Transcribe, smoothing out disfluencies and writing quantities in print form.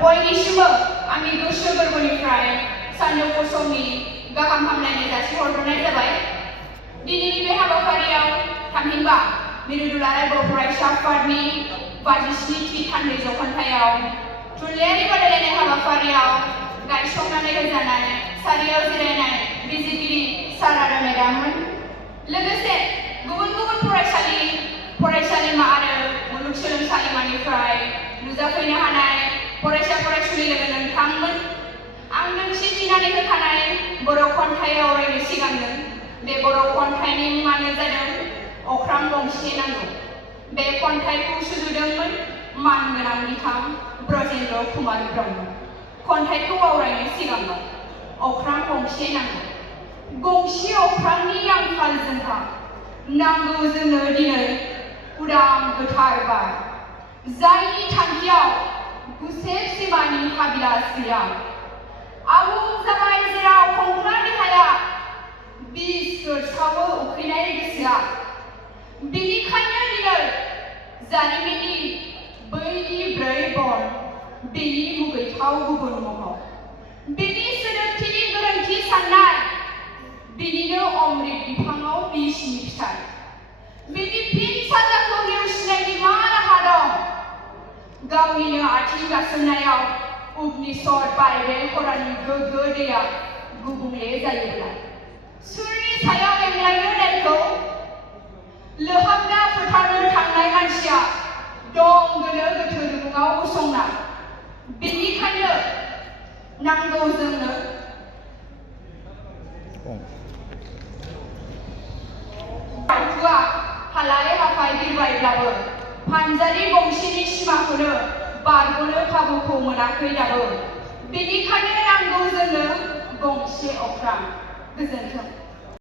बयनिसिमबो आंनि गोसो गोरबोनिफ्राय सानजौफु समनि गाहाम हामलायनाय जासिहरग्रोनाय जाबाय। दिनैनि बे हाबाफारियाव थामहिनबा मिरु दुलाराय बर' फरायसा आफादनि 57थि थान्दै जौखोन्दोआव थुनलाइयारि बादायलायनाय हाबाफारियाव गायसंनानै होजानाय सारियाव जिरायनाय बिजिरगिरि सार आरो मेडाममोन, लोगोसे गुबुन गुबुन फरायसालिमा आरो मुलुगसोलोंसालिमानिफ्राय नुजाफैनो हानाय फरायसा फरायसुलि लोगो नोंथांमोन, आं नोंसि थिनानै होखानाय बर' खन्थाइ आवरायनो सिगांदों। बे बर' खन्थाइनि मुङानो जादों अख्रां गंसे नांगौ। बे खन्थाइखौ सुजुदोंमोन मानगोनां बिथां ब्रजेन्द्र कुमार ब्रह्म। खन्थाइखौ आवरायनो सिगाङाव अख्रां गंसे नांगौ। गंसे अख्रांनि आंखाल जोंहा, नांगौ जोंनो दिनै उदां गोथार बार, जायनि थांखियाव गुसेब सिमानि हाबिलास गैया। आबुं जाबाय जेराव खंख्ला देहाया, बिस गोसावो उखैनाय गोसोआ। बेनिखायनो दिनै जारिमिननि बैनि ब्रै बन, बेनि मुगैथाव गुबुन महर, बेनि सोदोबथिनि गोरोन्थि साननाय, बेनिनो अमृत बिफाङाव बिसनि फिथाइ, बेनि फिन साजाखौ नेवसिनायनि मा राहा दं? गावनिनो आथिं गासोमनायाव उगनिसर बायबेल खरानि गोग्गो दैया गुबुंले जायोब्ला सोरनि सायाव एंलायनो दायखौ? लोहाबना फोथारनो थांनाय मानसिया दं गोनो गोथो रुगुङाव गसंना। बेनिखायनो नांगौ जोंनो दावथुआ हालाय हाफाय बिरबायब्लाबो फानजारि गंसेनि सिमाखौनो बारग'नो खाबुखौ मोनाखै दाबो। बेनिखायनो नांगौ जोंनो गंसे अख्रां। गोजोन्थों।